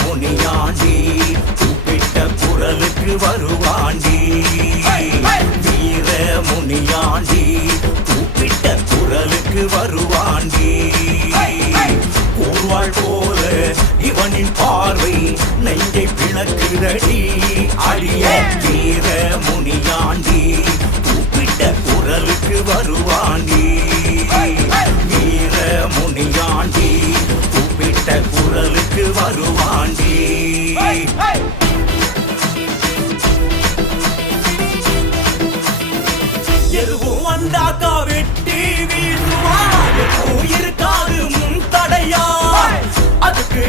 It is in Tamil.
முனியாண்டி கூப்பிட்ட குரலுக்கு வருவாண்டி வீர முனியாண்டி கூப்பிட்ட குரலுக்கு வருவாண்டி கூர்வாள் போல இவனின் பார்வை நெஞ்சை பிளக்குதடி அடிய வீர முனியாண்டி கூப்பிட்ட குரலுக்கு வருவாண்டி வீர முனியாண்டி கூப்பிட்ட குரலுக்கு வருவாண்டி எதுவும் வந்தாக்கா வெட்டி வீசுவா எதுவும் இருக்காது முன் தடையா அதுக்கு